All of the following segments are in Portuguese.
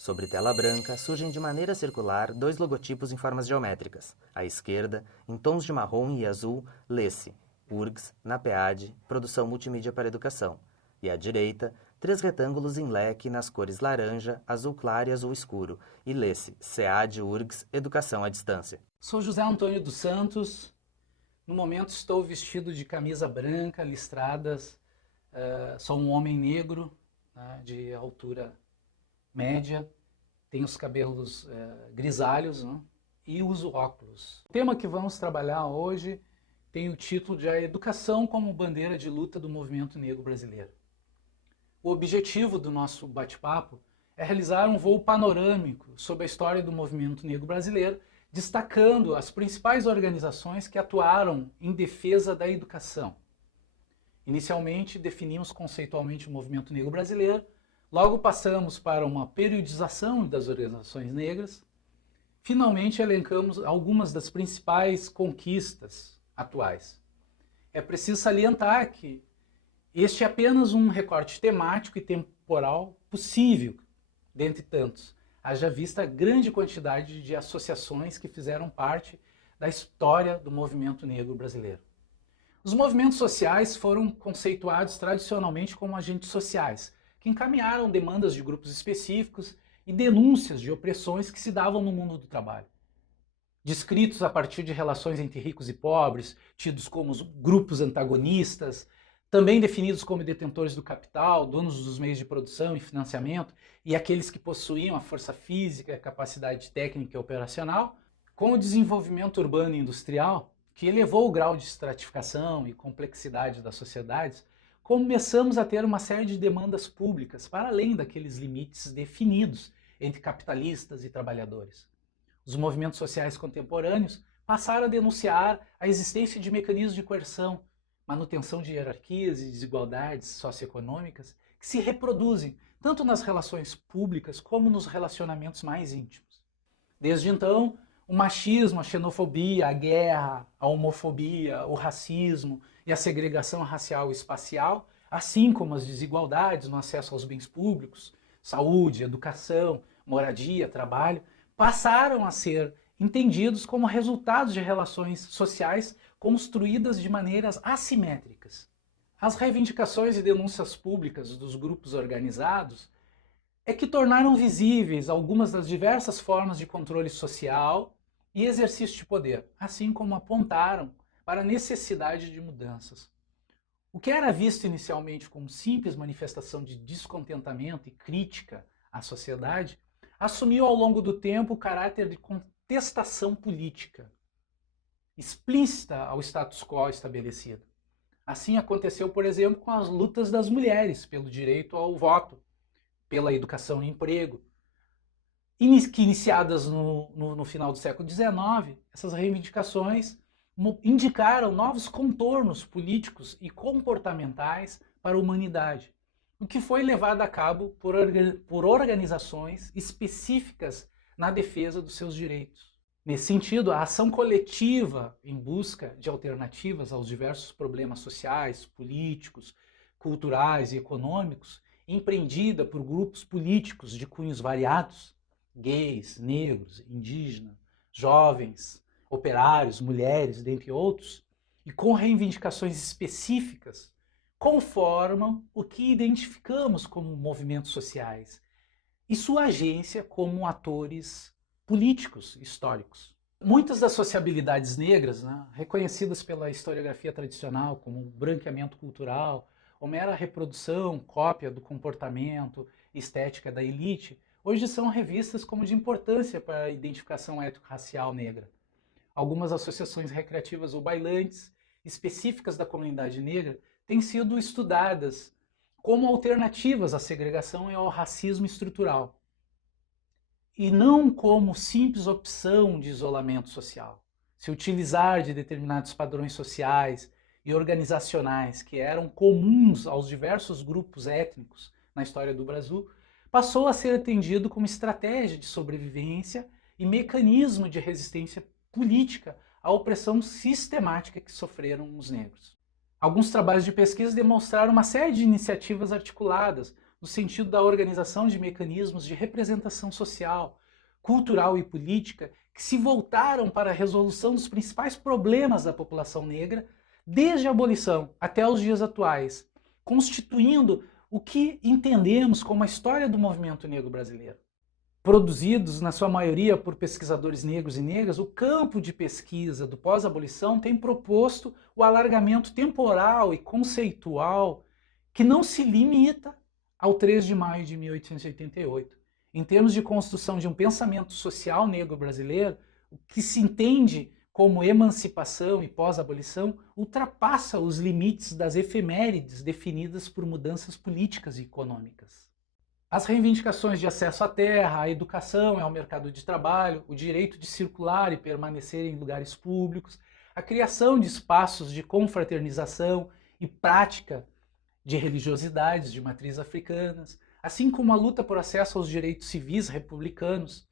Sobre tela branca, surgem de maneira circular dois logotipos em formas geométricas. À esquerda, em tons de marrom e azul, lê-se URGS, NAPEAD, Produção Multimídia para Educação. E à direita, três retângulos em leque nas cores laranja, azul claro e azul escuro, e lê-se SEAD URGS, Educação à Distância. Sou José Antônio dos Santos. No momento estou vestido de camisa branca, listradas. Sou um homem negro, né, de altura média. Tenho os cabelos grisalhos, né, e uso óculos. O tema que vamos trabalhar hoje tem o título de A Educação como Bandeira de Luta do Movimento Negro Brasileiro. O objetivo do nosso bate-papo é realizar um voo panorâmico sobre a história do movimento negro brasileiro, destacando as principais organizações que atuaram em defesa da educação. Inicialmente, definimos conceitualmente o movimento negro brasileiro, logo passamos para uma periodização das organizações negras, finalmente elencamos algumas das principais conquistas atuais. É preciso salientar que este é apenas um recorte temático e temporal possível, dentre tantos, haja vista a grande quantidade de associações que fizeram parte da história do movimento negro brasileiro. Os movimentos sociais foram conceituados tradicionalmente como agentes sociais, que encaminharam demandas de grupos específicos e denúncias de opressões que se davam no mundo do trabalho. Descritos a partir de relações entre ricos e pobres, tidos como grupos antagonistas, também definidos como detentores do capital, donos dos meios de produção e financiamento, e aqueles que possuíam a força física, a capacidade técnica e operacional, com o desenvolvimento urbano e industrial, que elevou o grau de estratificação e complexidade das sociedades, começamos a ter uma série de demandas públicas para além daqueles limites definidos entre capitalistas e trabalhadores. Os movimentos sociais contemporâneos passaram a denunciar a existência de mecanismos de coerção, manutenção de hierarquias e desigualdades socioeconômicas que se reproduzem tanto nas relações públicas como nos relacionamentos mais íntimos. Desde então, o machismo, a xenofobia, a guerra, a homofobia, o racismo e a segregação racial e espacial, assim como as desigualdades no acesso aos bens públicos, saúde, educação, moradia, trabalho, passaram a ser entendidos como resultados de relações sociais construídas de maneiras assimétricas. As reivindicações e denúncias públicas dos grupos organizados é que tornaram visíveis algumas das diversas formas de controle social e exercício de poder, assim como apontaram para a necessidade de mudanças. O que era visto inicialmente como simples manifestação de descontentamento e crítica à sociedade, assumiu ao longo do tempo o caráter de contestação política, explícita ao status quo estabelecido. Assim aconteceu, por exemplo, com as lutas das mulheres pelo direito ao voto, pela educação e emprego, que iniciadas no final do século XIX, essas reivindicações indicaram novos contornos políticos e comportamentais para a humanidade, o que foi levado a cabo por organizações específicas na defesa dos seus direitos. Nesse sentido, a ação coletiva em busca de alternativas aos diversos problemas sociais, políticos, culturais e econômicos, empreendida por grupos políticos de cunhos variados, gays, negros, indígenas, jovens, operários, mulheres, dentre outros, e com reivindicações específicas, conformam o que identificamos como movimentos sociais e sua agência como atores políticos históricos. Muitas das sociabilidades negras, né, reconhecidas pela historiografia tradicional como branqueamento cultural ou mera reprodução, cópia do comportamento e estética da elite, hoje são revistas como de importância para a identificação étnico-racial negra. Algumas associações recreativas ou bailantes específicas da comunidade negra têm sido estudadas como alternativas à segregação e ao racismo estrutural, e não como simples opção de isolamento social. Se utilizar de determinados padrões sociais e organizacionais que eram comuns aos diversos grupos étnicos na história do Brasil, passou a ser atendido como estratégia de sobrevivência e mecanismo de resistência política à opressão sistemática que sofreram os negros. Alguns trabalhos de pesquisa demonstraram uma série de iniciativas articuladas no sentido da organização de mecanismos de representação social, cultural e política que se voltaram para a resolução dos principais problemas da população negra desde a abolição até os dias atuais, constituindo o que entendemos como a história do movimento negro brasileiro. Produzidos, na sua maioria, por pesquisadores negros e negras, o campo de pesquisa do pós-abolição tem proposto o alargamento temporal e conceitual que não se limita ao 3 de maio de 1888. Em termos de construção de um pensamento social negro brasileiro, o que se entende como emancipação e pós-abolição ultrapassa os limites das efemérides definidas por mudanças políticas e econômicas. As reivindicações de acesso à terra, à educação, ao mercado de trabalho, o direito de circular e permanecer em lugares públicos, a criação de espaços de confraternização e prática de religiosidades de matriz africanas, assim como a luta por acesso aos direitos civis republicanos,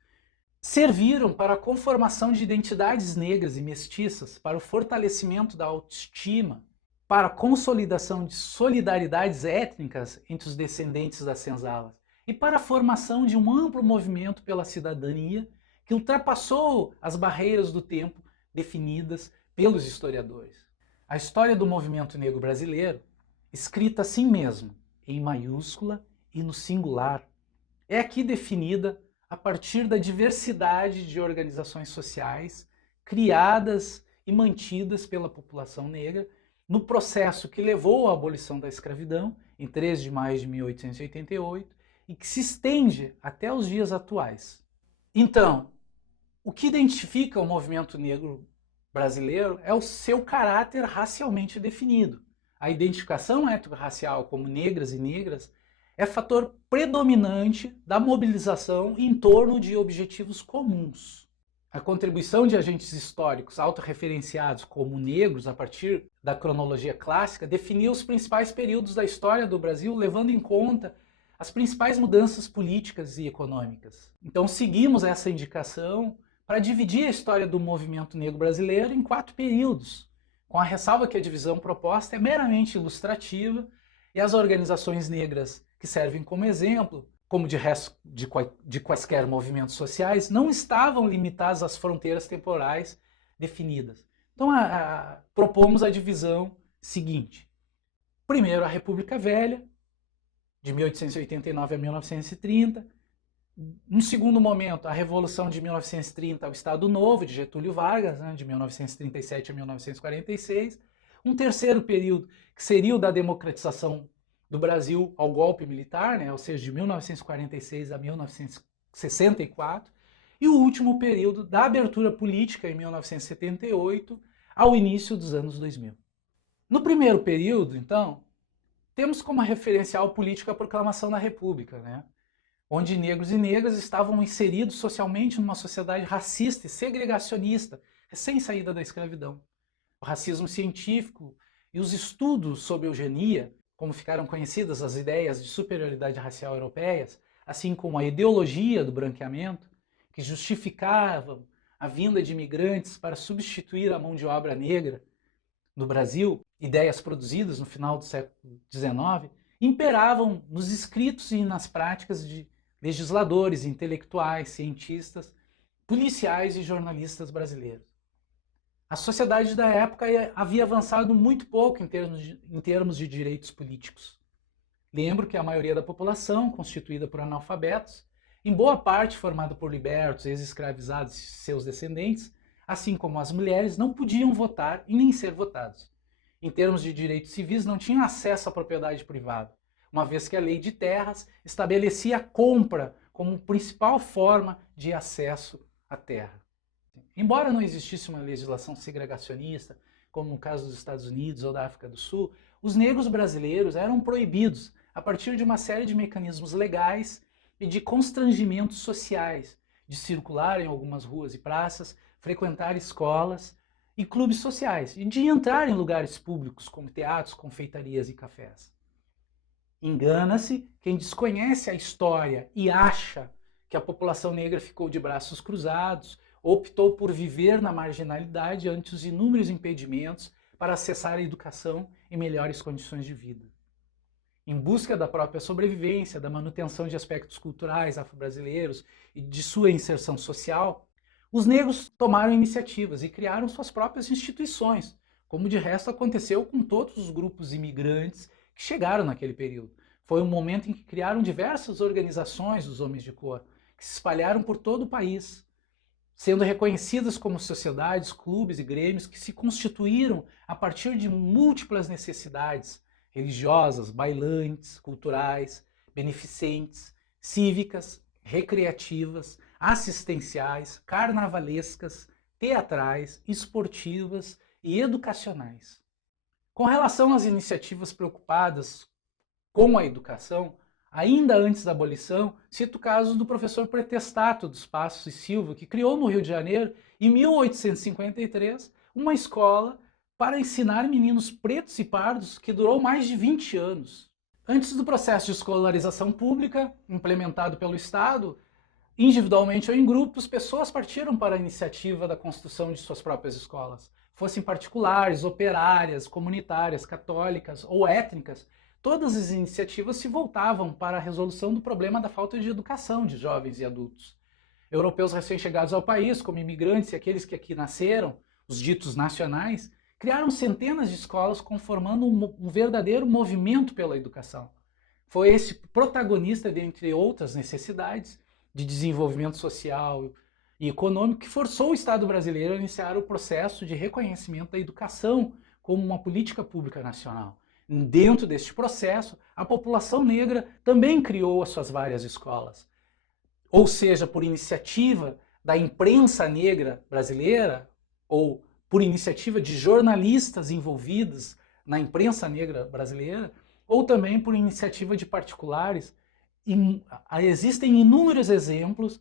serviram para a conformação de identidades negras e mestiças, para o fortalecimento da autoestima, para a consolidação de solidariedades étnicas entre os descendentes das senzalas e para a formação de um amplo movimento pela cidadania que ultrapassou as barreiras do tempo definidas pelos historiadores. A história do movimento negro brasileiro, escrita assim mesmo, em maiúscula e no singular, é aqui definida a partir da diversidade de organizações sociais criadas e mantidas pela população negra no processo que levou à abolição da escravidão, em 3 de maio de 1888, e que se estende até os dias atuais. Então, o que identifica o movimento negro brasileiro é o seu caráter racialmente definido. A identificação étnico-racial como negras e negras é fator predominante da mobilização em torno de objetivos comuns. A contribuição de agentes históricos autorreferenciados como negros a partir da cronologia clássica definiu os principais períodos da história do Brasil, levando em conta as principais mudanças políticas e econômicas. Então seguimos essa indicação para dividir a história do movimento negro brasileiro em 4 períodos, com a ressalva que a divisão proposta é meramente ilustrativa e as organizações negras que servem como exemplo, como de resto de quaisquer movimentos sociais, não estavam limitadas às fronteiras temporais definidas. Então propomos a divisão seguinte. Primeiro, a República Velha, de 1889 a 1930. No segundo momento, a Revolução de 1930 ao Estado Novo, de Getúlio Vargas, de 1937 a 1946. Um terceiro período, que seria o da democratização do Brasil ao golpe militar, ou seja, de 1946 a 1964. E o último período da abertura política, em 1978, ao início dos anos 2000. No primeiro período, então, temos como referencial político a Proclamação da República, onde negros e negras estavam inseridos socialmente numa sociedade racista e segregacionista, recém saída da escravidão. O racismo científico e os estudos sobre eugenia, como ficaram conhecidas as ideias de superioridade racial europeias, assim como a ideologia do branqueamento, que justificavam a vinda de imigrantes para substituir a mão de obra negra no Brasil, ideias produzidas no final do século XIX, imperavam nos escritos e nas práticas de legisladores, intelectuais, cientistas, policiais e jornalistas brasileiros. A sociedade da época havia avançado muito pouco em termos de direitos políticos. Lembro que a maioria da população, constituída por analfabetos, em boa parte formada por libertos, ex-escravizados e seus descendentes, assim como as mulheres, não podiam votar e nem ser votados. Em termos de direitos civis, não tinham acesso à propriedade privada, uma vez que a lei de terras estabelecia a compra como principal forma de acesso à terra. Embora não existisse uma legislação segregacionista, como no caso dos Estados Unidos ou da África do Sul, os negros brasileiros eram proibidos a partir de uma série de mecanismos legais e de constrangimentos sociais, de circular em algumas ruas e praças, frequentar escolas e clubes sociais, e de entrar em lugares públicos como teatros, confeitarias e cafés. Engana-se quem desconhece a história e acha que a população negra ficou de braços cruzados, optou por viver na marginalidade ante os inúmeros impedimentos para acessar a educação e melhores condições de vida. em busca da própria sobrevivência, da manutenção de aspectos culturais afro-brasileiros e de sua inserção social, os negros tomaram iniciativas e criaram suas próprias instituições, como de resto aconteceu com todos os grupos imigrantes que chegaram naquele período. Foi um momento em que criaram diversas organizações dos homens de cor, que se espalharam por todo o país, sendo reconhecidas como sociedades, clubes e grêmios que se constituíram a partir de múltiplas necessidades religiosas, bailantes, culturais, beneficentes, cívicas, recreativas, assistenciais, carnavalescas, teatrais, esportivas e educacionais. Com relação às iniciativas preocupadas com a educação, ainda antes da abolição, cito o caso do professor Pretestato dos Passos e Silva, que criou no Rio de Janeiro, em 1853, uma escola para ensinar meninos pretos e pardos que durou mais de 20 anos. Antes do processo de escolarização pública, implementado pelo Estado, individualmente ou em grupos, pessoas partiram para a iniciativa da construção de suas próprias escolas. Fossem particulares, operárias, comunitárias, católicas ou étnicas, todas as iniciativas se voltavam para a resolução do problema da falta de educação de jovens e adultos. Europeus recém-chegados ao país, como imigrantes e aqueles que aqui nasceram, os ditos nacionais, criaram centenas de escolas conformando um verdadeiro movimento pela educação. Foi esse protagonista, dentre outras necessidades, de desenvolvimento social e econômico que forçou o Estado brasileiro a iniciar o processo de reconhecimento da educação como uma política pública nacional. Dentro deste processo, a população negra também criou as suas várias escolas. Ou seja, por iniciativa da imprensa negra brasileira, ou por iniciativa de jornalistas envolvidos na imprensa negra brasileira, ou também por iniciativa de particulares. Existem inúmeros exemplos.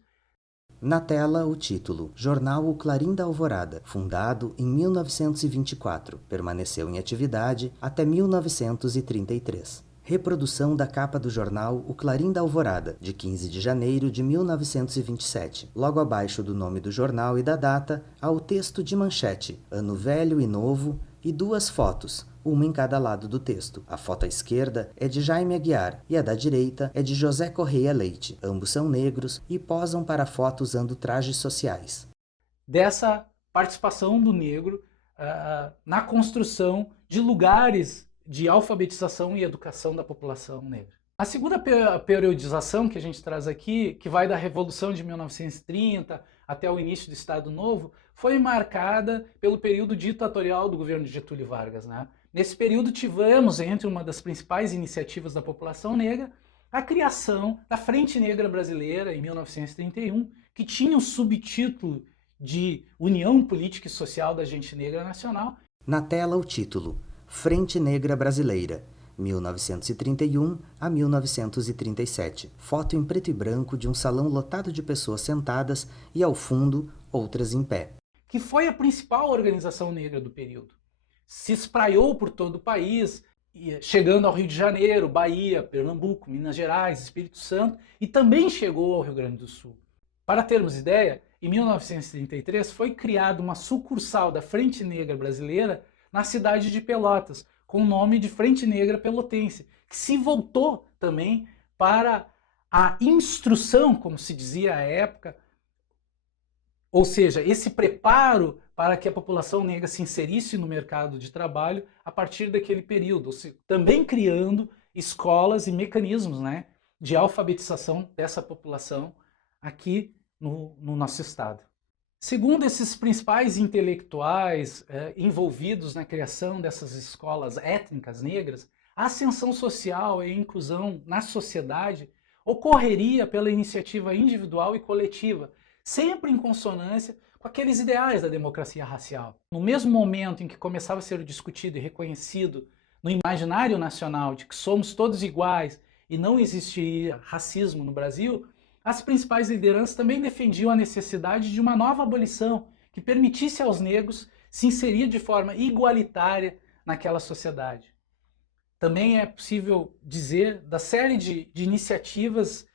Na tela, o título: Jornal O Clarim da Alvorada, fundado em 1924, permaneceu em atividade até 1933. Reprodução da capa do jornal O Clarim da Alvorada, de 15 de janeiro de 1927. Logo abaixo do nome do jornal e da data, há o texto de manchete, Ano Velho e Novo, e duas fotos, uma em cada lado do texto. A foto à esquerda é de Jaime Aguiar e a da direita é de José Correia Leite. Ambos são negros e posam para a foto usando trajes sociais. Dessa participação do negro na construção de lugares de alfabetização e educação da população negra. A segunda periodização que a gente traz aqui, que vai da Revolução de 1930 até o início do Estado Novo, foi marcada pelo período ditatorial do governo de Getúlio Vargas, né? Nesse período tivemos, entre uma das principais iniciativas da população negra, a criação da Frente Negra Brasileira, em 1931, que tinha o subtítulo de União Política e Social da Gente Negra Nacional. Na tela, o título: Frente Negra Brasileira, 1931 a 1937. Foto em preto e branco de um salão lotado de pessoas sentadas e, ao fundo, outras em pé. Que foi a principal organização negra do período. Se espraiou por todo o país, chegando ao Rio de Janeiro, Bahia, Pernambuco, Minas Gerais, Espírito Santo, e também chegou ao Rio Grande do Sul. Para termos ideia, em 1933 foi criada uma sucursal da Frente Negra Brasileira na cidade de Pelotas, com o nome de Frente Negra Pelotense, que se voltou também para a instrução, como se dizia à época, ou seja, esse preparo para que a população negra se inserisse no mercado de trabalho a partir daquele período, também criando escolas e mecanismos, né, de alfabetização dessa população aqui no nosso estado. Segundo esses principais intelectuais envolvidos na criação dessas escolas étnicas negras, a ascensão social e a inclusão na sociedade ocorreria pela iniciativa individual e coletiva, sempre em consonância com aqueles ideais da democracia racial. No mesmo momento em que começava a ser discutido e reconhecido no imaginário nacional de que somos todos iguais e não existiria racismo no Brasil, as principais lideranças também defendiam a necessidade de uma nova abolição que permitisse aos negros se inserir de forma igualitária naquela sociedade. Também é possível dizer da série de iniciativas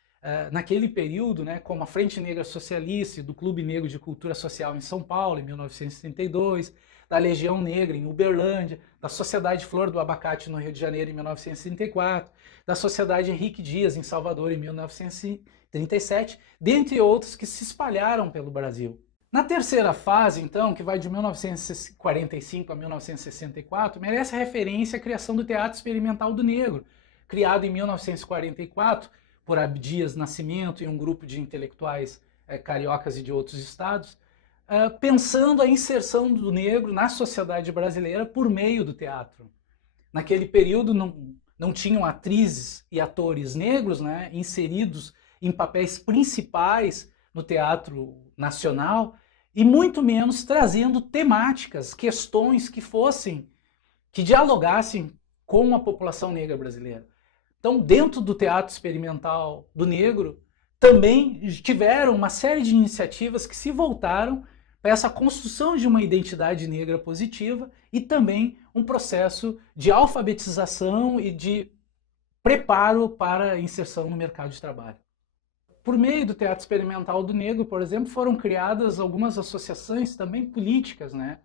naquele período, né, como a Frente Negra Socialista e do Clube Negro de Cultura Social em São Paulo, em 1932, da Legião Negra em Uberlândia, da Sociedade Flor do Abacate no Rio de Janeiro em 1934, da Sociedade Henrique Dias em Salvador em 1937, dentre outros que se espalharam pelo Brasil. Na terceira fase, então, que vai de 1945 a 1964, merece referência à criação do Teatro Experimental do Negro, criado em 1944 por Abdias Nascimento e um grupo de intelectuais cariocas e de outros estados, pensando a inserção do negro na sociedade brasileira por meio do teatro. Naquele período não tinham atrizes e atores negros, né, inseridos em papéis principais no teatro nacional, e muito menos trazendo temáticas, questões que dialogassem com a população negra brasileira. Então, dentro do teatro experimental do negro, também tiveram uma série de iniciativas que se voltaram para essa construção de uma identidade negra positiva e também um processo de alfabetização e de preparo para a inserção no mercado de trabalho. Por meio do Teatro Experimental do Negro, por exemplo, foram criadas algumas associações também políticas, né?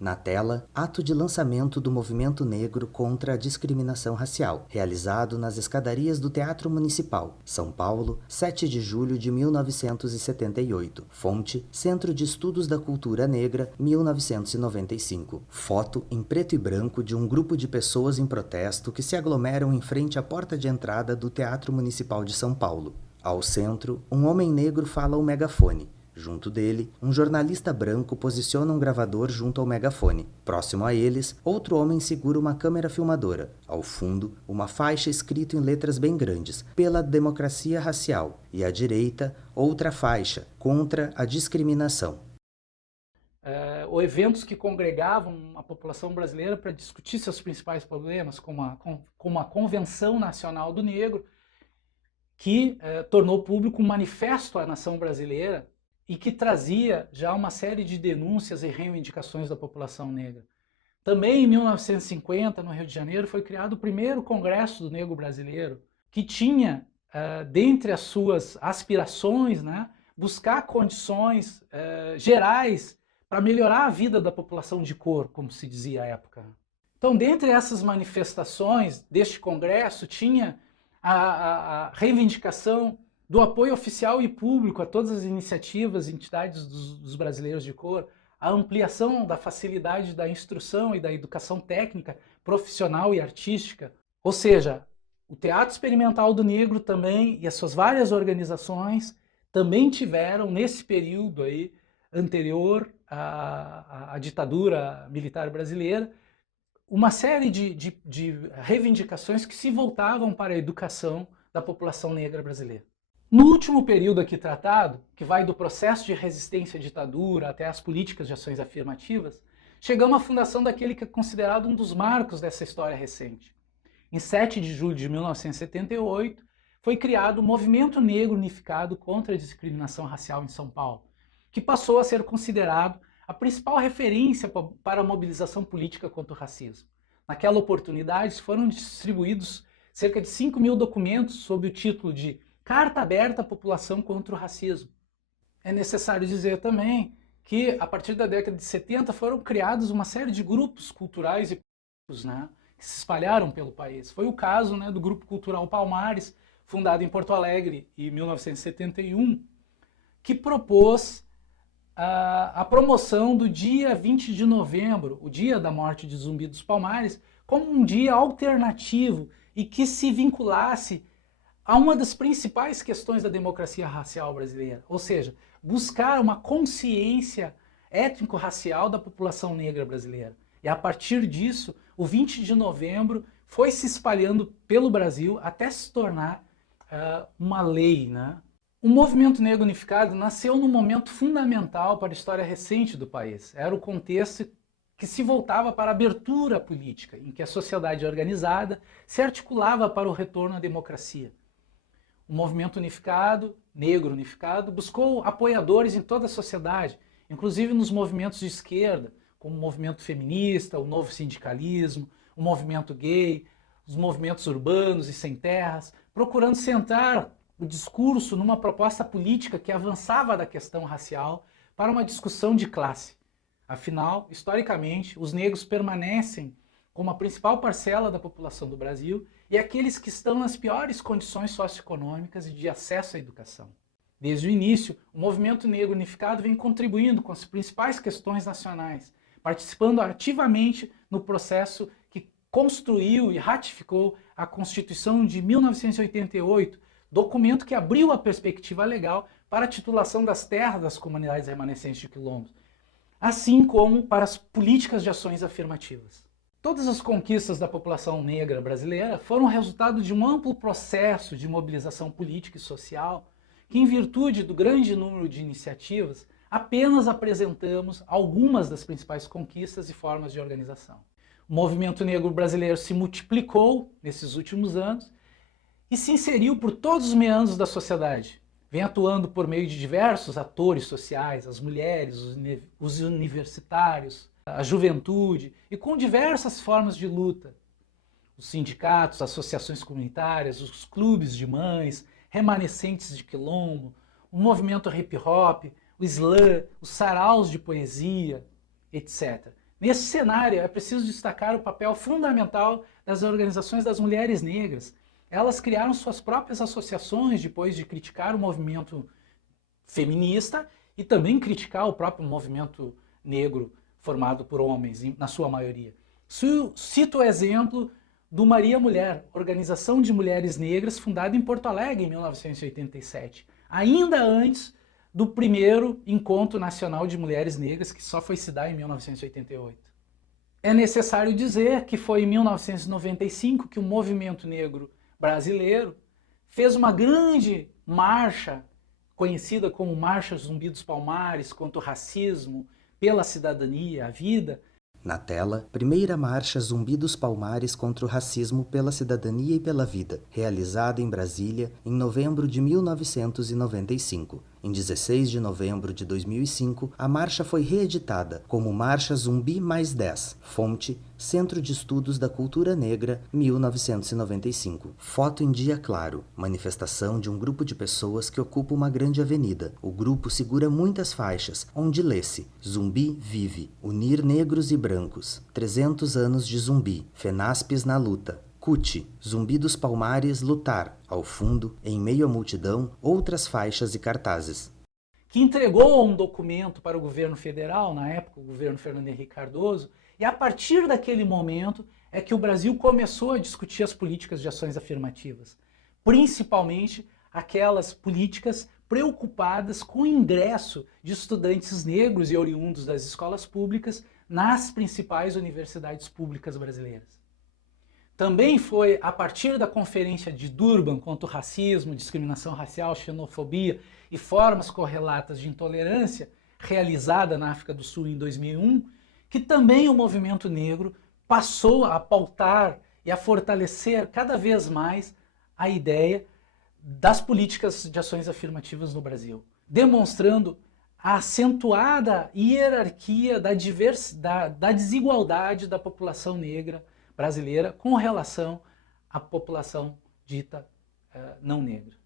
Na tela, ato de lançamento do Movimento Negro contra a Discriminação Racial, realizado nas escadarias do Teatro Municipal, São Paulo, 7 de julho de 1978. Fonte, Centro de Estudos da Cultura Negra, 1995. Foto em preto e branco de um grupo de pessoas em protesto que se aglomeram em frente à porta de entrada do Teatro Municipal de São Paulo. Ao centro, um homem negro fala ao megafone. Junto dele, um jornalista branco posiciona um gravador junto ao megafone. Próximo a eles, outro homem segura uma câmera filmadora. Ao fundo, uma faixa escrita em letras bem grandes, pela democracia racial. E à direita, outra faixa, contra a discriminação. Ou eventos que congregavam a população brasileira para discutir seus principais problemas, como a Convenção Nacional do Negro, que tornou público um manifesto à nação brasileira e que trazia já uma série de denúncias e reivindicações da população negra. Também em 1950, no Rio de Janeiro, foi criado o primeiro Congresso do Negro Brasileiro, que tinha, dentre as suas aspirações, né, buscar condições gerais para melhorar a vida da população de cor, como se dizia à época. Então, dentre essas manifestações deste Congresso, tinha a reivindicação do apoio oficial e público a todas as iniciativas e entidades dos brasileiros de cor, a ampliação da facilidade da instrução e da educação técnica, profissional e artística. Ou seja, o Teatro Experimental do Negro também e as suas várias organizações também tiveram, nesse período aí, anterior à ditadura militar brasileira, uma série de reivindicações que se voltavam para a educação da população negra brasileira. No último período aqui tratado, que vai do processo de resistência à ditadura até as políticas de ações afirmativas, chegamos à fundação daquele que é considerado um dos marcos dessa história recente. Em 7 de julho de 1978, foi criado o Movimento Negro Unificado contra a Discriminação Racial em São Paulo, que passou a ser considerado a principal referência para a mobilização política contra o racismo. Naquela oportunidade, foram distribuídos cerca de 5.000 documentos sob o título de Carta Aberta à População contra o Racismo. É necessário dizer também que, a partir da década de 70, foram criados uma série de grupos culturais e políticos, né, que se espalharam pelo país. Foi o caso, né, do Grupo Cultural Palmares, fundado em Porto Alegre em 1971, que propôs a promoção do dia 20 de novembro, o dia da morte de Zumbi dos Palmares, como um dia alternativo e que se vinculasse a uma das principais questões da democracia racial brasileira, ou seja, buscar uma consciência étnico-racial da população negra brasileira. E a partir disso, o 20 de novembro foi se espalhando pelo Brasil até se tornar uma lei, né? O Movimento Negro Unificado nasceu num momento fundamental para a história recente do país. Era o contexto que se voltava para a abertura política, em que a sociedade organizada se articulava para o retorno à democracia. O Movimento Unificado, Negro Unificado, buscou apoiadores em toda a sociedade, inclusive nos movimentos de esquerda, como o movimento feminista, o novo sindicalismo, o movimento gay, os movimentos urbanos e sem terras, procurando centrar o discurso numa proposta política que avançava da questão racial para uma discussão de classe. Afinal, historicamente, os negros permanecem como a principal parcela da população do Brasil e aqueles que estão nas piores condições socioeconômicas e de acesso à educação. Desde o início, o movimento negro unificado vem contribuindo com as principais questões nacionais, participando ativamente no processo que construiu e ratificou a Constituição de 1988, documento que abriu a perspectiva legal para a titulação das terras das comunidades remanescentes de quilombos, assim como para as políticas de ações afirmativas. Todas as conquistas da população negra brasileira foram resultado de um amplo processo de mobilização política e social que, em virtude do grande número de iniciativas, apenas apresentamos algumas das principais conquistas e formas de organização. O movimento negro brasileiro se multiplicou nesses últimos anos e se inseriu por todos os meandros da sociedade. Vem atuando por meio de diversos atores sociais, as mulheres, os universitários, a juventude, e com diversas formas de luta. Os sindicatos, associações comunitárias, os clubes de mães, remanescentes de quilombo, o movimento hip-hop, o slam, os saraus de poesia, etc. Nesse cenário, é preciso destacar o papel fundamental das organizações das mulheres negras. Elas criaram suas próprias associações depois de criticar o movimento feminista e também criticar o próprio movimento negro formado por homens, na sua maioria. Cito o exemplo do Maria Mulher, organização de mulheres negras fundada em Porto Alegre em 1987, ainda antes do primeiro Encontro Nacional de Mulheres Negras, que só foi se dar em 1988. É necessário dizer que foi em 1995 que o movimento negro brasileiro fez uma grande marcha, conhecida como Marcha Zumbi dos Palmares, contra o racismo, pela cidadania, a vida. Na tela, primeira marcha Zumbi dos Palmares contra o racismo pela cidadania e pela vida, realizada em Brasília em novembro de 1995. Em 16 de novembro de 2005, a marcha foi reeditada como Marcha Zumbi mais 10, fonte Centro de Estudos da Cultura Negra, 1995. Foto em dia claro, manifestação de um grupo de pessoas que ocupa uma grande avenida. O grupo segura muitas faixas, onde lê-se: Zumbi vive, unir negros e brancos, 300 anos de Zumbi, FENASPES na luta. CUT, Zumbi dos Palmares, lutar. Ao fundo, em meio à multidão, outras faixas e cartazes. Que entregou um documento para o governo federal, na época o governo Fernando Henrique Cardoso, e a partir daquele momento é que o Brasil começou a discutir as políticas de ações afirmativas, principalmente aquelas políticas preocupadas com o ingresso de estudantes negros e oriundos das escolas públicas nas principais universidades públicas brasileiras. Também foi a partir da Conferência de Durban contra o racismo, discriminação racial, xenofobia e formas correlatas de intolerância, realizada na África do Sul em 2001, que também o movimento negro passou a pautar e a fortalecer cada vez mais a ideia das políticas de ações afirmativas no Brasil, demonstrando a acentuada hierarquia da desigualdade da população negra brasileira com relação à população dita não negra.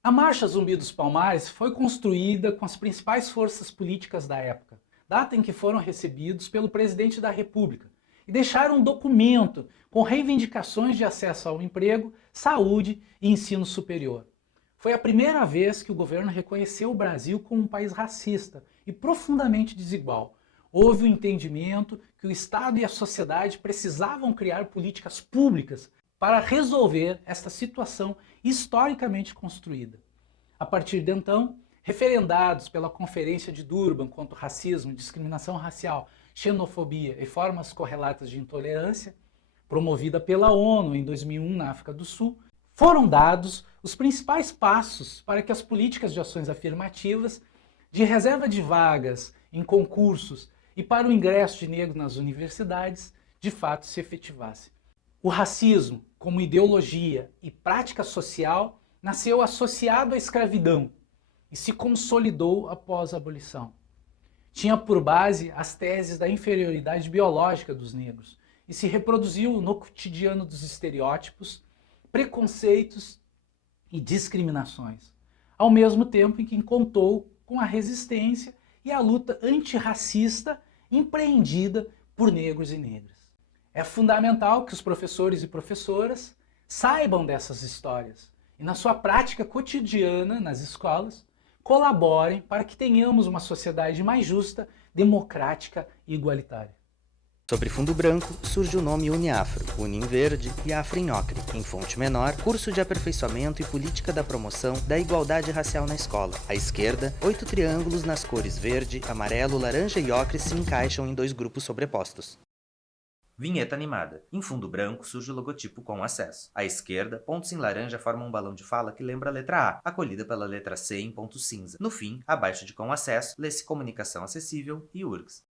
A Marcha Zumbi dos Palmares foi construída com as principais forças políticas da época, data em que foram recebidos pelo presidente da República, e deixaram um documento com reivindicações de acesso ao emprego, saúde e ensino superior. Foi a primeira vez que o governo reconheceu o Brasil como um país racista e profundamente desigual. Houve o entendimento que o Estado e a sociedade precisavam criar políticas públicas para resolver esta situação historicamente construída. A partir de então, referendados pela Conferência de Durban contra o racismo, discriminação racial, xenofobia e formas correlatas de intolerância, promovida pela ONU em 2001 na África do Sul, foram dados os principais passos para que as políticas de ações afirmativas, de reserva de vagas em concursos e para o ingresso de negros nas universidades, de fato se efetivassem. O racismo, como ideologia e prática social, nasceu associado à escravidão e se consolidou após a abolição. Tinha por base as teses da inferioridade biológica dos negros e se reproduziu no cotidiano dos estereótipos, preconceitos e discriminações, ao mesmo tempo em que contou com a resistência e a luta antirracista empreendida por negros e negras. É fundamental que os professores e professoras saibam dessas histórias e, na sua prática cotidiana nas escolas, colaborem para que tenhamos uma sociedade mais justa, democrática e igualitária. Sobre fundo branco, surge o nome Uniafro, Uni em verde e Afro em ocre. Em fonte menor, curso de aperfeiçoamento e política da promoção da igualdade racial na escola. À esquerda, 8 triângulos nas cores verde, amarelo, laranja e ocre se encaixam em 2 grupos sobrepostos. Vinheta animada. Em fundo branco surge o logotipo com acesso. À esquerda, pontos em laranja formam um balão de fala que lembra a letra A, acolhida pela letra C em ponto cinza. No fim, abaixo de com acesso, lê-se comunicação acessível e URGS.